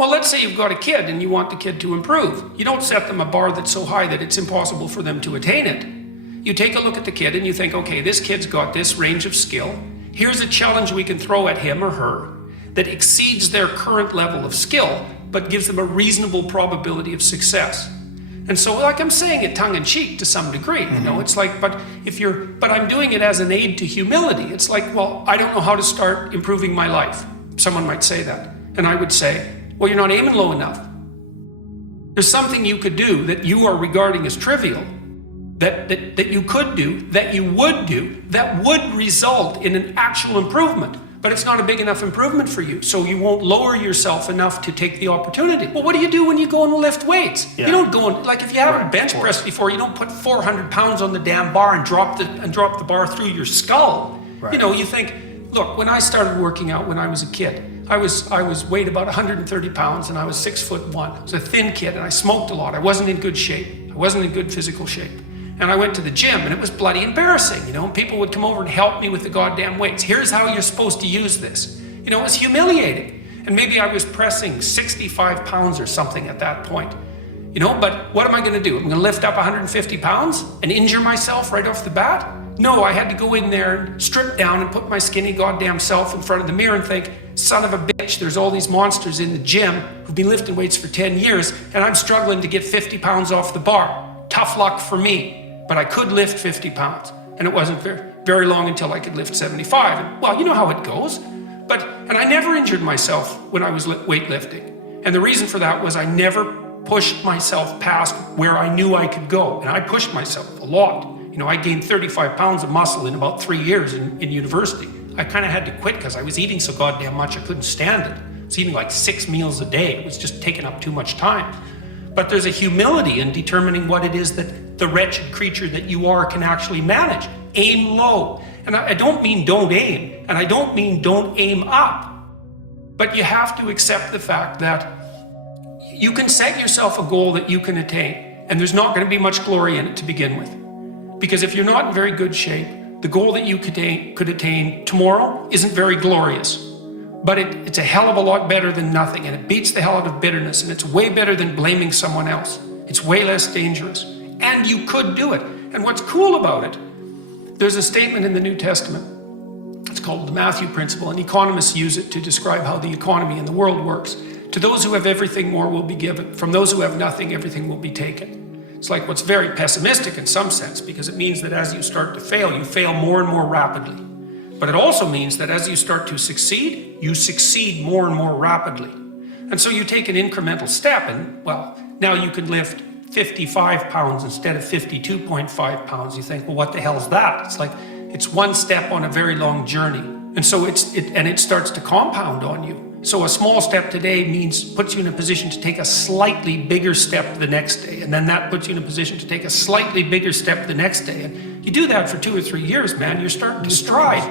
Well, let's say you've got a kid and you want the kid to improve. You don't set them a bar that's so high that it's impossible for them to attain it. You take a look at the kid and you think, okay, this kid's got this range of skill. Here's a challenge we can throw at him or her that exceeds their current level of skill, but gives them a reasonable probability of success. And so, like I'm saying it tongue-in-cheek to some degree, you know, it's like, but I'm doing it as an aid to humility. It's like, well, I don't know how to start improving my life. Someone might say that. And I would say, well, you're not aiming low enough. There's something you could do that you are regarding as trivial, that you could do, that you would do, that would result in an actual improvement. But it's not a big enough improvement for you, so you won't lower yourself enough to take the opportunity. Well, what do you do when you go and lift weights? Yeah. You don't go and, like if you haven't bench pressed before, you don't put 400 pounds on the damn bar and drop the bar through your skull. Right. You know, you think, look, when I started working out when I was a kid, I was weighed about 130 pounds and I was 6'1". I was a thin kid and I smoked a lot. I wasn't in good shape. I wasn't in good physical shape. And I went to the gym and it was bloody embarrassing, you know, and people would come over and help me with the goddamn weights. Here's how you're supposed to use this. You know, it was humiliating. And maybe I was pressing 65 pounds or something at that point. You know, but what am I gonna do? I'm gonna lift up 150 pounds and injure myself right off the bat? No, I had to go in there and strip down and put my skinny goddamn self in front of the mirror and think, son of a bitch, there's all these monsters in the gym who've been lifting weights for 10 years and I'm struggling to get 50 pounds off the bar. Tough luck for me. But I could lift 50 pounds. And it wasn't very long until I could lift 75. And, well, you know how it goes. And I never injured myself when I was weightlifting. And the reason for that was I never pushed myself past where I knew I could go. And I pushed myself a lot. You know, I gained 35 pounds of muscle in about 3 years in university. I kind of had to quit because I was eating so goddamn much I couldn't stand it. I was eating like 6 meals a day. It was just taking up too much time. But there's a humility in determining what it is that the wretched creature that you are can actually manage. Aim low. And I don't mean don't aim, and I don't mean don't aim up. But you have to accept the fact that you can set yourself a goal that you can attain, and there's not going to be much glory in it to begin with. Because if you're not in very good shape, the goal that you could attain tomorrow isn't very glorious. But it's a hell of a lot better than nothing, and it beats the hell out of bitterness, and it's way better than blaming someone else. It's way less dangerous, and you could do it. And what's cool about it, there's a statement in the New Testament. It's called the Matthew Principle, and economists use it to describe how the economy in the world works. To those who have everything, more will be given. From those who have nothing, everything will be taken. It's like what's very pessimistic in some sense, because it means that as you start to fail, you fail more and more rapidly. But it also means that as you start to succeed, you succeed more and more rapidly. And so you take an incremental step and, well, now you can lift 55 pounds instead of 52.5 pounds. You think, well, what the hell is that? It's like, it's one step on a very long journey. And so it starts to compound on you. So a small step today puts you in a position to take a slightly bigger step the next day. And then that puts you in a position to take a slightly bigger step the next day. And you do that for 2 or 3 years, man, you're starting to stride.